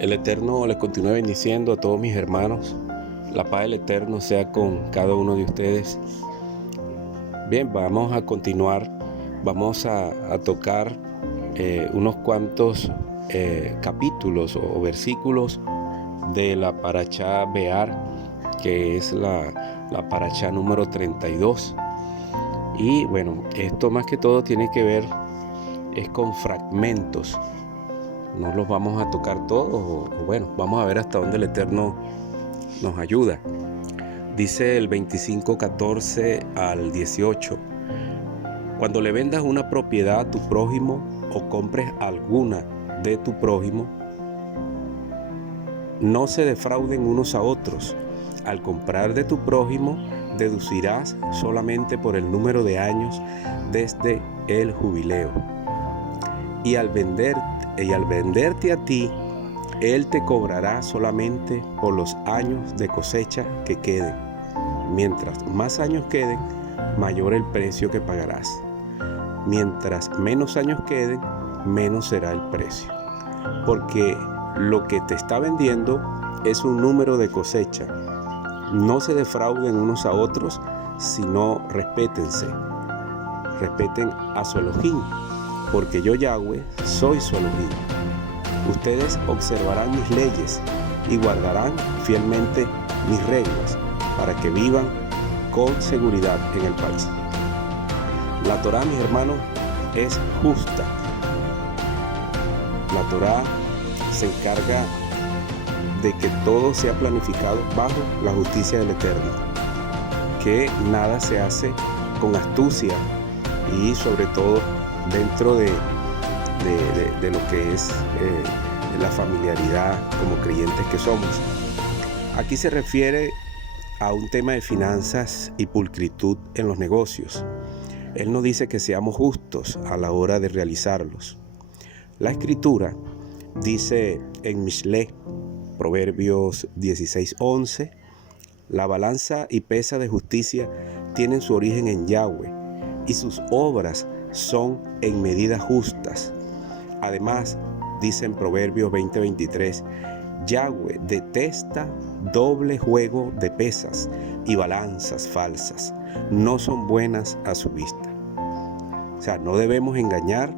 El Eterno les continúe bendiciendo a todos mis hermanos. La paz del Eterno sea con cada uno de ustedes. Bien, vamos a continuar. Vamos a tocar unos cuantos capítulos o versículos de la Parashá Be'ar, que es la Parashá número 32. Y bueno, esto más que todo tiene que ver es con fragmentos. No los vamos a tocar todos, o bueno, vamos a ver hasta dónde el Eterno nos ayuda. Dice el 25:14 al 18: Cuando le vendas una propiedad a tu prójimo o compres alguna de tu prójimo, no se defrauden unos a otros. Al comprar de tu prójimo, deducirás solamente por el número de años desde el jubileo. Y al venderte a ti, él te cobrará solamente por los años de cosecha que queden. Mientras más años queden, mayor el precio que pagarás. Mientras menos años queden, menos será el precio. Porque lo que te está vendiendo es un número de cosecha. No se defrauden unos a otros, sino respétense. Respeten a su Elohim, porque yo, Yahweh, soy su Elohim. Ustedes observarán mis leyes y guardarán fielmente mis reglas para que vivan con seguridad en el país. La Torá, mis hermanos, es justa. La Torá se encarga de que todo sea planificado bajo la justicia del Eterno, que nada se hace con astucia y sobre todo dentro de lo que es la familiaridad como creyentes que somos. Aquí se refiere a un tema de finanzas y pulcritud en los negocios. Él nos dice que seamos justos a la hora de realizarlos. La Escritura dice en Mishlei, Proverbios 16:11, la balanza y pesa de justicia tienen su origen en Yahweh, y sus obras son en medidas justas. Además, dice en Proverbios 20:23, Yahweh detesta doble juego de pesas y balanzas falsas. No son buenas a su vista. O sea, no debemos engañar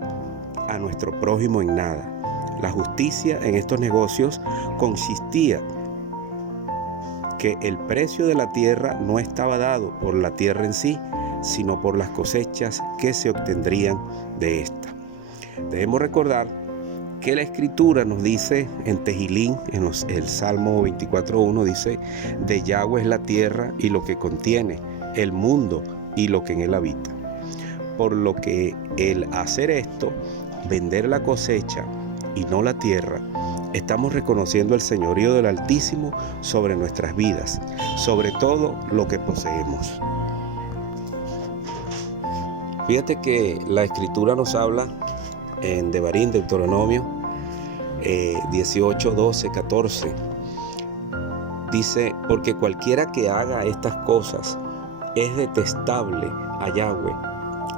a nuestro prójimo en nada. La justicia en estos negocios consistía que el precio de la tierra no estaba dado por la tierra en sí, sino por las cosechas que se obtendrían de esta. Debemos recordar que la Escritura nos dice en Tejilín, en el Salmo 24:1, dice: de Yahweh es la tierra y lo que contiene, el mundo y lo que en él habita. Por lo que el hacer esto, vender la cosecha y no la tierra, estamos reconociendo el señorío del Altísimo sobre nuestras vidas, sobre todo lo que poseemos. Fíjate que la Escritura nos habla en Devarim, Deuteronomio 18, 12, 14. Dice: porque cualquiera que haga estas cosas es detestable a Yahweh,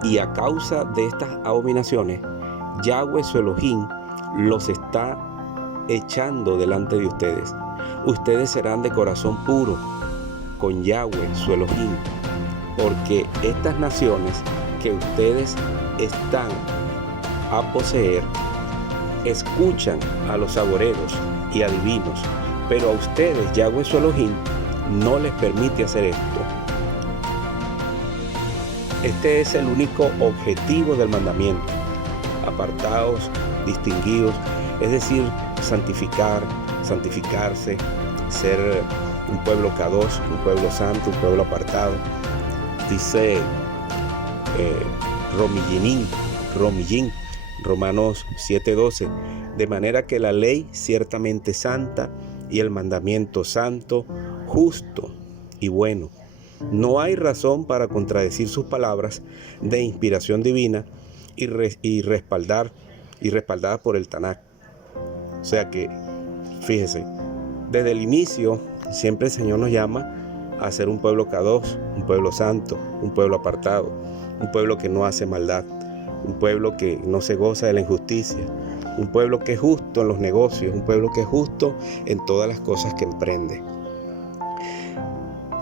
y a causa de estas abominaciones, Yahweh su Elohim los está echando delante de ustedes. Ustedes serán de corazón puro con Yahweh su Elohim, porque estas naciones que ustedes están a poseer escuchan a los agoreros y adivinos, pero a ustedes Yahweh su Elohim no les permite hacer esto. Este es el único objetivo del mandamiento: apartados, distinguidos, es decir, santificarse, ser un pueblo kadosh, un pueblo santo, un pueblo apartado. Dice Romillín, Romanos 7:12, de manera que la ley ciertamente santa y el mandamiento santo, justo y bueno. No hay razón para contradecir sus palabras de inspiración divina y respaldadas por el Tanaj. O sea que, fíjese, desde el inicio siempre el Señor nos llama a ser un pueblo kadosh, un pueblo santo, un pueblo apartado, un pueblo que no hace maldad, un pueblo que no se goza de la injusticia, un pueblo que es justo en los negocios, un pueblo que es justo en todas las cosas que emprende.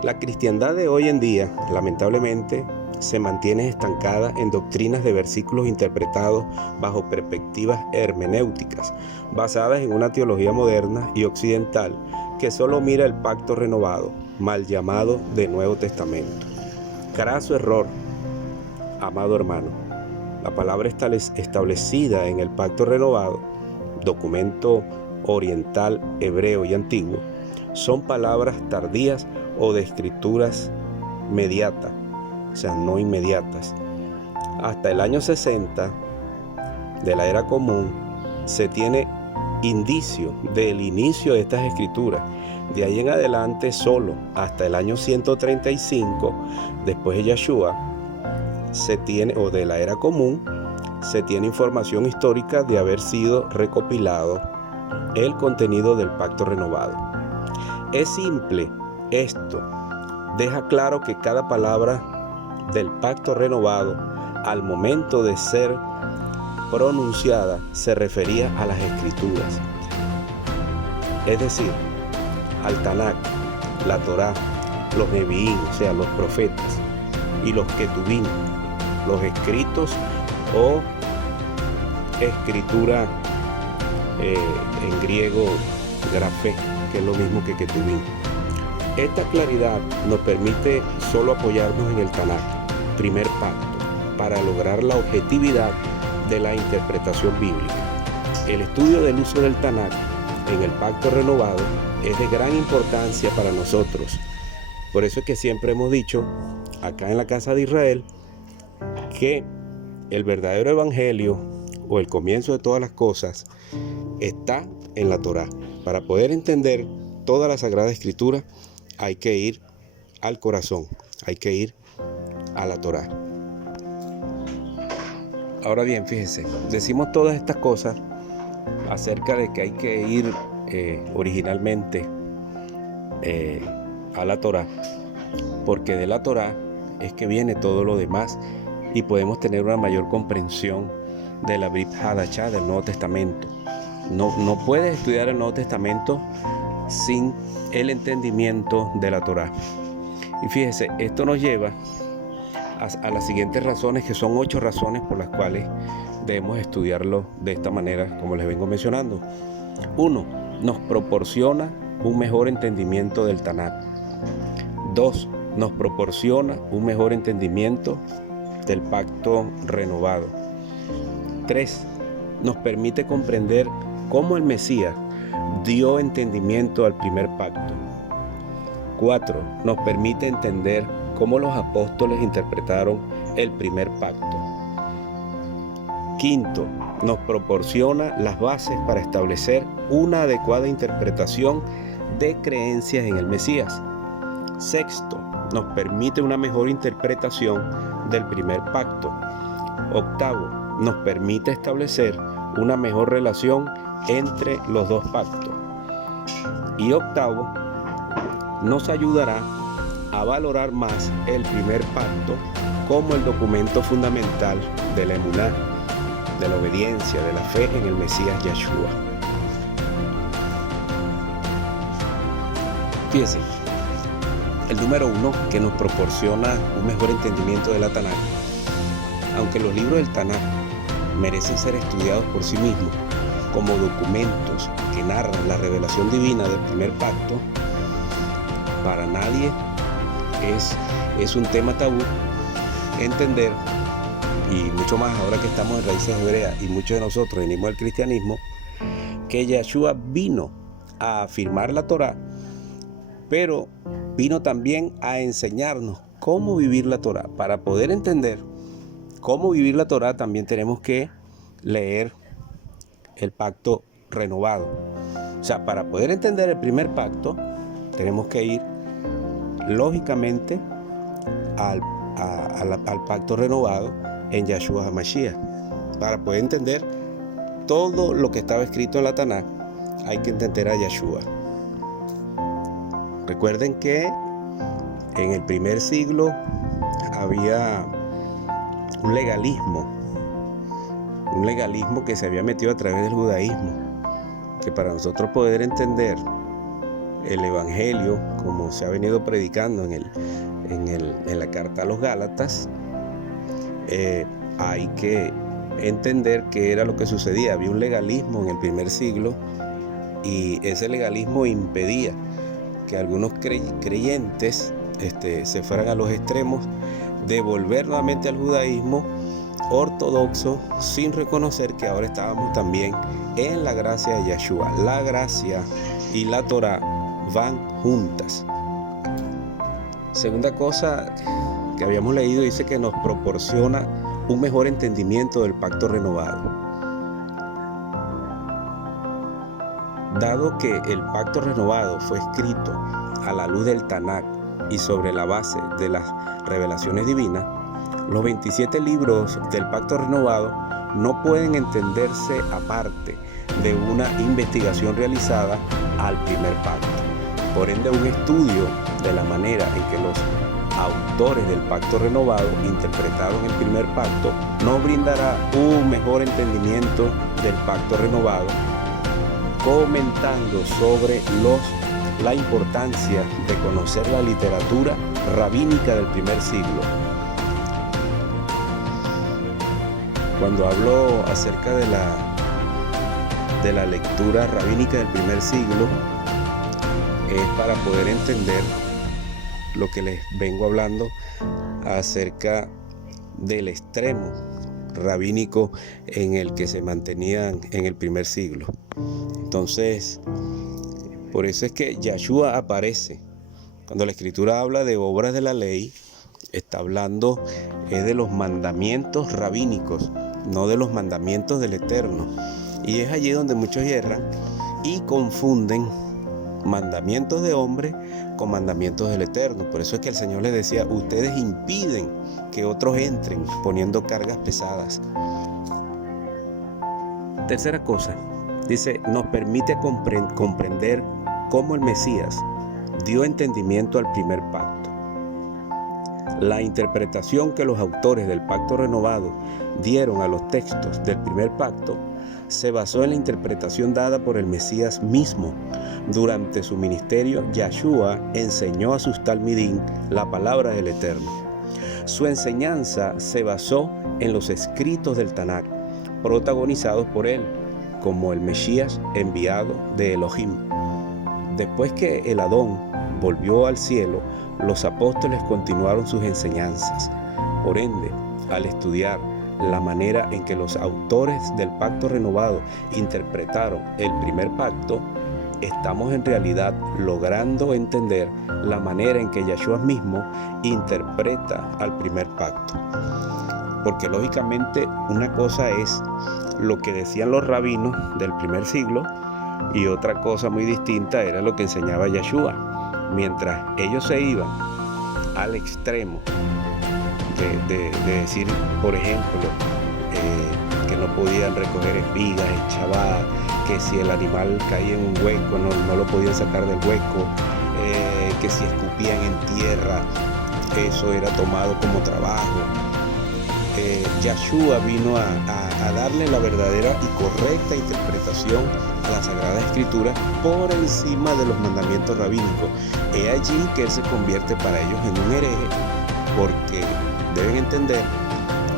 La cristiandad de hoy en día, lamentablemente, se mantiene estancada en doctrinas de versículos interpretados bajo perspectivas hermenéuticas, basadas en una teología moderna y occidental que solo mira el pacto renovado, mal llamado de Nuevo Testamento. Craso error, amado hermano. La palabra establecida en el pacto renovado, documento oriental, hebreo y antiguo, son palabras tardías o de escrituras mediatas, o sea, no inmediatas. Hasta el año 60 de la era común se tiene indicio del inicio de estas escrituras. De ahí en adelante solo hasta el año 135 después de Yeshua se tiene, o de la era común, se tiene información histórica de haber sido recopilado el contenido del pacto renovado. Es simple esto, deja claro que cada palabra del pacto renovado al momento de ser pronunciada se refería a las escrituras, es decir, al Tanakh, la Torá, los Neviín, o sea, los profetas, y los Ketubim, los escritos o escritura en griego grafé, que es lo mismo que Ketubim. Esta claridad nos permite solo apoyarnos en el Tanakh, primer pacto, para lograr la objetividad de la interpretación bíblica. El estudio del uso del Tanakh en el pacto renovado es de gran importancia para nosotros. Por eso es que siempre hemos dicho, acá en la Casa de Israel, que el verdadero evangelio o el comienzo de todas las cosas está en la Torá. Para poder entender toda la Sagrada Escritura hay que ir al corazón, hay que ir a la Torá. Ahora bien, fíjense, decimos todas estas cosas acerca de que hay que ir originalmente a la Torá, porque de la Torá es que viene todo lo demás y podemos tener una mayor comprensión de la Brit Hadashah, del Nuevo Testamento. No puedes estudiar el Nuevo Testamento sin el entendimiento de la Torá. Y fíjese, esto nos lleva a las siguientes razones, que son 8 razones por las cuales debemos estudiarlo de esta manera, como les vengo mencionando. 1. Nos proporciona un mejor entendimiento del Tanakh. 2. Nos proporciona un mejor entendimiento del pacto renovado. 3. Nos permite comprender cómo el Mesías dio entendimiento al primer pacto. 4. Nos permite entender cómo los apóstoles interpretaron el primer pacto. 5. Nos proporciona las bases para establecer una adecuada interpretación de creencias en el Mesías. 6. Nos permite una mejor interpretación del primer pacto. 8. Nos permite establecer una mejor relación entre los dos pactos. Y 8. Nos ayudará a valorar más el primer pacto como el documento fundamental de la emuná, de la obediencia, de la fe en el Mesías Yeshua. Fíjense, el número 1 que nos proporciona un mejor entendimiento de la Tanakh. Aunque los libros del Tanakh merecen ser estudiados por sí mismos como documentos que narran la revelación divina del primer pacto, para nadie es un tema tabú entender, y mucho más ahora que estamos en raíces hebreas y muchos de nosotros venimos del cristianismo, que Yeshua vino a afirmar la Torá, pero vino también a enseñarnos cómo vivir la Torá. Para poder entender cómo vivir la Torá también tenemos que leer el pacto renovado. O sea, para poder entender el primer pacto tenemos que ir lógicamente al pacto renovado en Yeshua HaMashiach. Para poder entender todo lo que estaba escrito en la Tanakh hay que entender a Yeshua. Recuerden que en el primer siglo había un un legalismo que se había metido a través del judaísmo, que para nosotros poder entender el evangelio como se ha venido predicando en la carta a los Gálatas, hay que entender qué era lo que sucedía. Había un legalismo en el primer siglo y ese legalismo impedía que algunos creyentes se fueran a los extremos de volver nuevamente al judaísmo ortodoxo sin reconocer que ahora estábamos también en la gracia de Yeshua. La gracia y la Torá van juntas. Segunda cosa que habíamos leído, dice que nos proporciona un mejor entendimiento del pacto renovado. Dado que el pacto renovado fue escrito a la luz del Tanakh y sobre la base de las revelaciones divinas, los 27 libros del pacto renovado no pueden entenderse aparte de una investigación realizada al primer pacto. Por ende, un estudio de la manera en que los autores del pacto renovado interpretaron el primer pacto nos brindará un mejor entendimiento del pacto renovado, comentando sobre la importancia de conocer la literatura rabínica del primer siglo. Cuando hablo acerca de la lectura rabínica del primer siglo, es para poder entender lo que les vengo hablando acerca del extremo rabínico en el que se mantenían en el primer siglo. Entonces, por eso es que Yeshua aparece. Cuando la Escritura habla de obras de la ley, está hablando de los mandamientos rabínicos, no de los mandamientos del Eterno. Y es allí donde muchos hierran y confunden mandamientos de hombre con mandamientos del Eterno. Por eso es que el Señor les decía: ustedes impiden que otros entren poniendo cargas pesadas. Tercera cosa, dice, nos permite comprender cómo el Mesías dio entendimiento al primer pacto. La interpretación que los autores del pacto renovado dieron a los textos del primer pacto se basó en la interpretación dada por el Mesías mismo. Durante su ministerio, Yeshua enseñó a sus talmidín la palabra del Eterno. Su enseñanza se basó en los escritos del Tanakh, protagonizados por él, como el Mesías enviado de Elohim. Después que el Adón volvió al cielo, los apóstoles continuaron sus enseñanzas. Por ende, al estudiar la manera en que los autores del pacto renovado interpretaron el primer pacto, estamos en realidad logrando entender la manera en que Yeshua mismo interpreta al primer pacto. Porque lógicamente una cosa es lo que decían los rabinos del primer siglo y otra cosa muy distinta era lo que enseñaba Yeshua. Mientras ellos se iban al extremo de decir, por ejemplo, que no podían recoger espigas en Shabbat, que si el animal caía en un hueco no lo podían sacar del hueco, que si escupían en tierra eso era tomado como trabajo. Yeshua vino a darle la verdadera y correcta interpretación a la Sagrada Escritura por encima de los mandamientos rabínicos. Es allí que él se convierte para ellos en un hereje, porque deben entender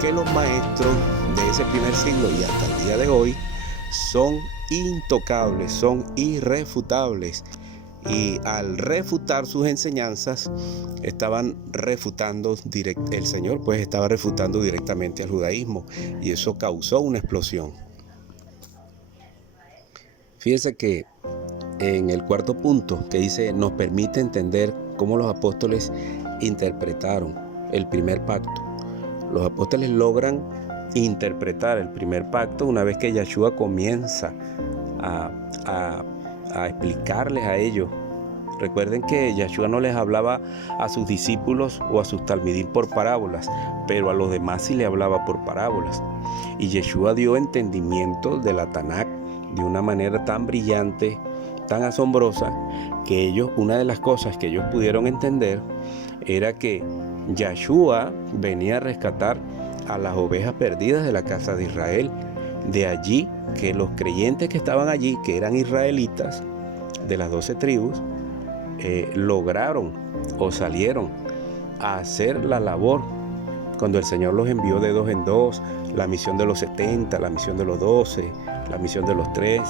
que los maestros de ese primer siglo y hasta el día de hoy son intocables, son irrefutables. Y al refutar sus enseñanzas, estaban refutando el Señor pues estaba refutando directamente al judaísmo, y eso causó una explosión. Fíjense que en el cuarto punto, que dice, nos permite entender cómo los apóstoles interpretaron el primer pacto. Los apóstoles logran interpretar el primer pacto una vez que Yeshua comienza a explicarles a ellos. Recuerden que Yeshua no les hablaba a sus discípulos o a sus talmidín por parábolas, pero a los demás sí le hablaba por parábolas. Y Yeshua dio entendimiento de la Tanakh de una manera tan brillante, tan asombrosa, que ellos, una de las cosas que ellos pudieron entender era que Yeshua venía a rescatar a las ovejas perdidas de la casa de Israel, De allí que los creyentes que estaban allí, que eran israelitas de las 12 tribus, lograron o salieron a hacer la labor cuando el Señor los envió de 2 en 2, la misión de los 70, la misión de los 12, la misión de los 3.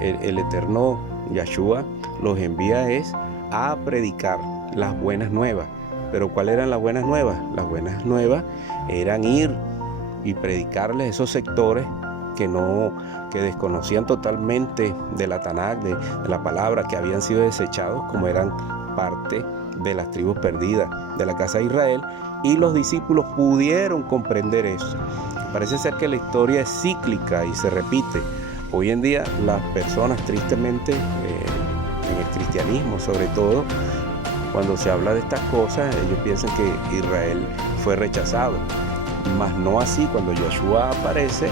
El eterno Yahshua los envía a predicar las buenas nuevas. Pero ¿cuáles eran las buenas nuevas? Las buenas nuevas eran ir y predicarles a esos sectores que desconocían totalmente de la Tanakh, de la palabra, que habían sido desechados como eran parte de las tribus perdidas de la casa de Israel, y los discípulos pudieron comprender eso. Parece ser que la historia es cíclica y se repite. Hoy en día las personas, tristemente, en el cristianismo sobre todo, cuando se habla de estas cosas, ellos piensan que Israel fue rechazado. Mas no así. Cuando Yahshua aparece,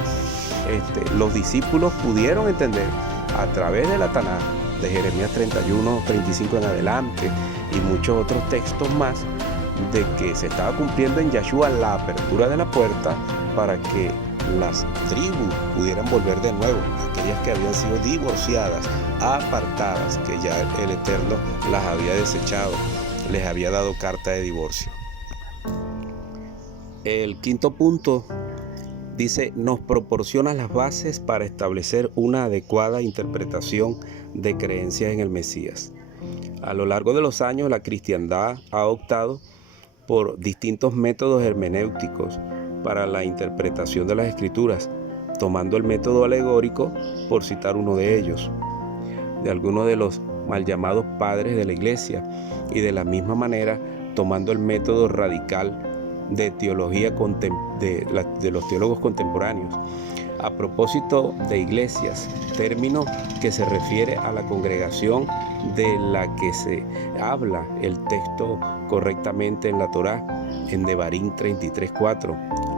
los discípulos pudieron entender a través de la Tanakh, de Jeremías 31, 35 en adelante, y muchos otros textos más, de que se estaba cumpliendo en Yahshua la apertura de la puerta para que las tribus pudieran volver de nuevo, aquellas que habían sido divorciadas, apartadas, que ya el Eterno las había desechado, les había dado carta de divorcio. El quinto punto dice: nos proporciona las bases para establecer una adecuada interpretación de creencias en el Mesías. A lo largo de los años, la cristiandad ha optado por distintos métodos hermenéuticos para la interpretación de las Escrituras, tomando el método alegórico, por citar uno de ellos, de algunos de los mal llamados padres de la Iglesia, y de la misma manera tomando el método radical de teología de los teólogos contemporáneos. A propósito de iglesias, término que se refiere a la congregación de la que se habla el texto correctamente en la Torá, en Devarim 33:4.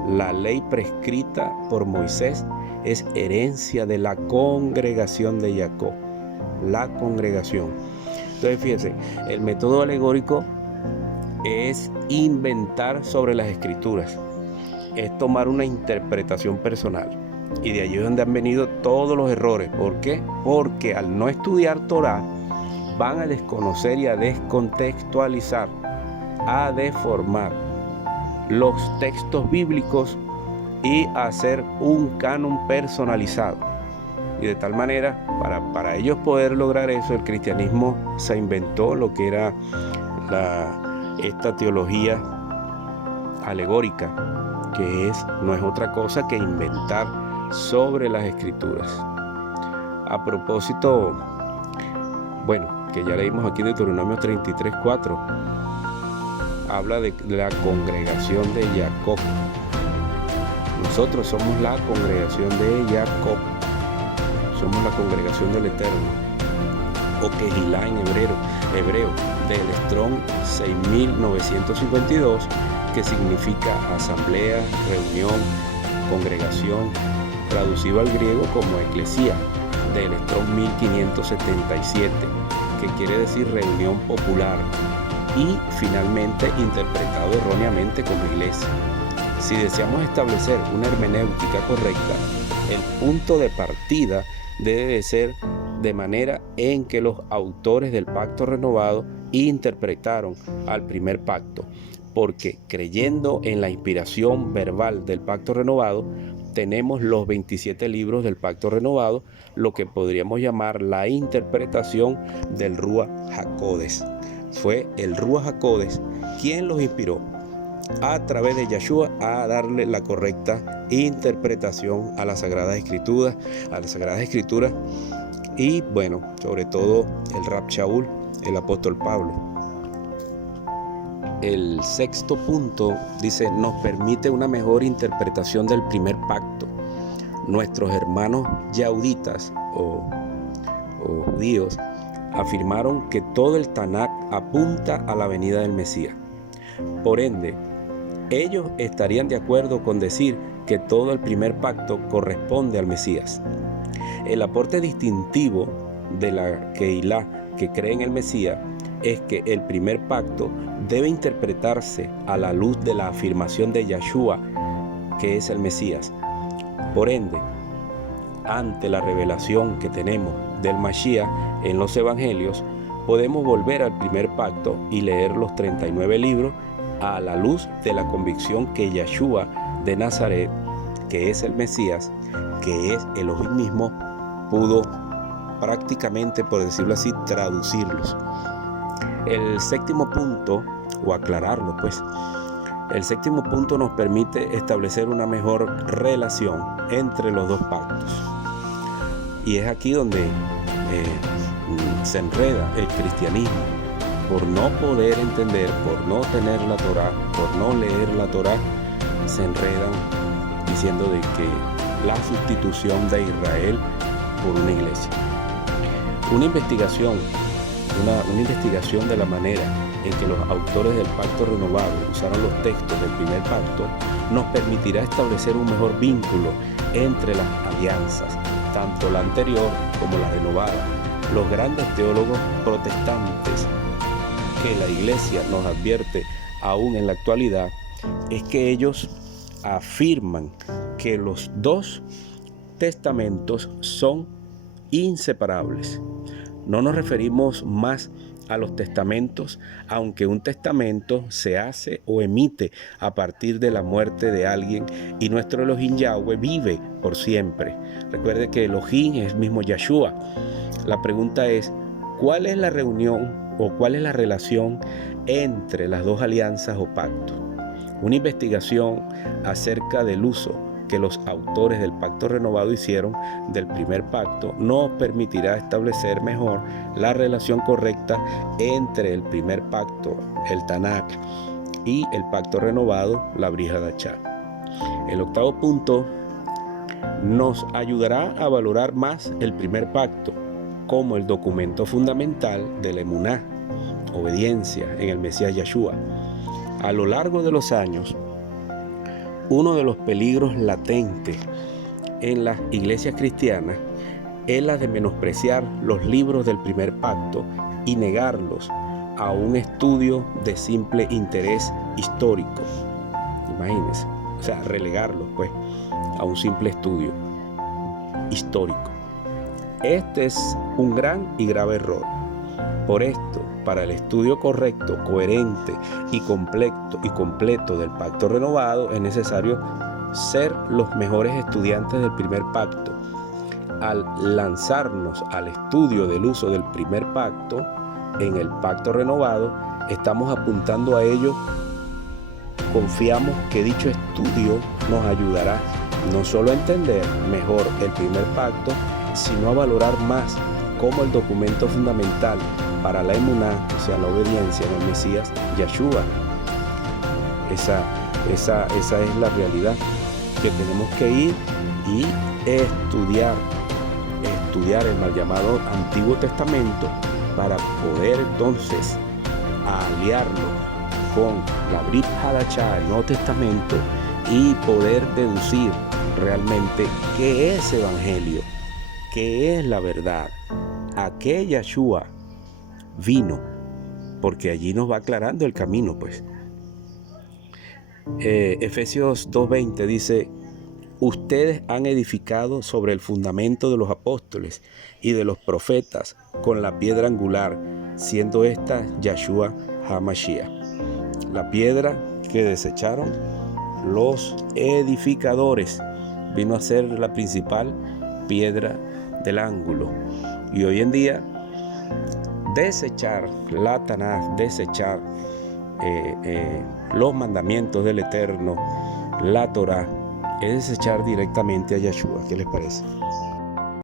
La ley prescrita por Moisés es herencia de la congregación de Jacob. La congregación. Entonces, fíjense, el método alegórico es inventar sobre las Escrituras, es tomar una interpretación personal, y de allí es donde han venido todos los errores. ¿Por qué? Porque al no estudiar Torá van a desconocer y a descontextualizar, a deformar los textos bíblicos y a hacer un canon personalizado. Y de tal manera, para ellos poder lograr eso, el cristianismo se inventó lo que era esta teología alegórica, que no es otra cosa que inventar sobre las Escrituras. A propósito, que ya leímos aquí Deuteronomio 33:4, habla de la congregación de Jacob. Nosotros somos la congregación de Jacob, somos la congregación del Eterno, o Kehilá en hebreo, del Strong 6952, que significa asamblea, reunión, congregación, traducido al griego como eclesía, del Strong 1577, que quiere decir reunión popular, y finalmente interpretado erróneamente como iglesia. Si deseamos establecer una hermenéutica correcta, el punto de partida debe de ser de manera en que los autores del pacto renovado interpretaron al primer pacto, porque creyendo en la inspiración verbal del pacto renovado, tenemos los 27 libros del pacto renovado, lo que podríamos llamar la interpretación del Ruach HaKodesh. Fue el Ruach HaKodesh quien los inspiró a través de Yahshua a darle la correcta interpretación a las Sagradas Escrituras, y sobre todo el Rab Shaul, el apóstol Pablo. El sexto punto dice: nos permite una mejor interpretación del primer pacto. Nuestros hermanos yauditas o judíos afirmaron que todo el Tanakh apunta a la venida del Mesías. Por ende, ellos estarían de acuerdo con decir que todo el primer pacto corresponde al Mesías. El aporte distintivo de la Kehilá que cree en el Mesías es que el primer pacto debe interpretarse a la luz de la afirmación de Yahshua, que es el Mesías. Por ende, ante la revelación que tenemos del Mashiach en los evangelios, podemos volver al primer pacto y leer los 39 libros a la luz de la convicción que Yeshua de Nazaret, que es el Mesías, que es Elohim mismo, pudo prácticamente, por decirlo así, traducirlos. El séptimo punto, o aclararlo pues, el séptimo punto nos permite establecer una mejor relación entre los dos pactos. Y es aquí donde se enreda el cristianismo, por no poder entender, por no tener la Torá, por no leer la Torá, se enredan diciendo de que la sustitución de Israel por una iglesia. Una investigación de la manera en que los autores del Pacto Renovado usaron los textos del primer pacto nos permitirá establecer un mejor vínculo entre las alianzas, tanto la anterior como la renovada. Los grandes teólogos protestantes que la Iglesia nos advierte aún en la actualidad es que ellos afirman que los dos testamentos son inseparables. No nos referimos más a los testamentos, aunque un testamento se hace o emite a partir de la muerte de alguien y nuestro Elohim Yahweh vive por siempre. Recuerde que Elohim es mismo Yeshua. La pregunta es, ¿cuál es la reunión o cuál es la relación entre las dos alianzas o pactos? Una investigación acerca del uso que los autores del Pacto Renovado hicieron del primer pacto nos permitirá establecer mejor la relación correcta entre el primer pacto, el Tanakh, y el Pacto Renovado, la Brit Hadashah. El octavo punto nos ayudará a valorar más el primer pacto como el documento fundamental de la emuná, obediencia en el Mesías Yeshua. A lo largo de los años, uno de los peligros latentes en las iglesias cristianas es la de menospreciar los libros del primer pacto y negarlos a un estudio de simple interés histórico. Imagínense, o sea, relegarlos pues a un simple estudio histórico. Este es un gran y grave error. Por esto, para el estudio correcto, coherente y completo del Pacto Renovado, es necesario ser los mejores estudiantes del primer pacto. Al lanzarnos al estudio del uso del primer pacto en el Pacto Renovado, estamos apuntando a ello. Confiamos que dicho estudio nos ayudará no solo a entender mejor el primer pacto, sino a valorar más como el documento fundamental para la emuná, o sea, la obediencia en el Mesías Yeshua. Esa es la realidad, que tenemos que ir y estudiar el mal llamado Antiguo Testamento para poder entonces aliarlo con la Brit Hadashah, el Nuevo Testamento, y poder deducir realmente qué es evangelio, qué es la verdad, a qué Yeshua vino, porque allí nos va aclarando el camino pues. Efesios 2:20 dice: ustedes han edificado sobre el fundamento de los apóstoles y de los profetas con la piedra angular, siendo esta Yeshua HaMashiach, la piedra que desecharon los edificadores, vino a ser la principal piedra del ángulo. Y hoy en día desechar la Tanaj, desechar los mandamientos del Eterno, la Torá, es desechar directamente a Yeshua. ¿Qué les parece?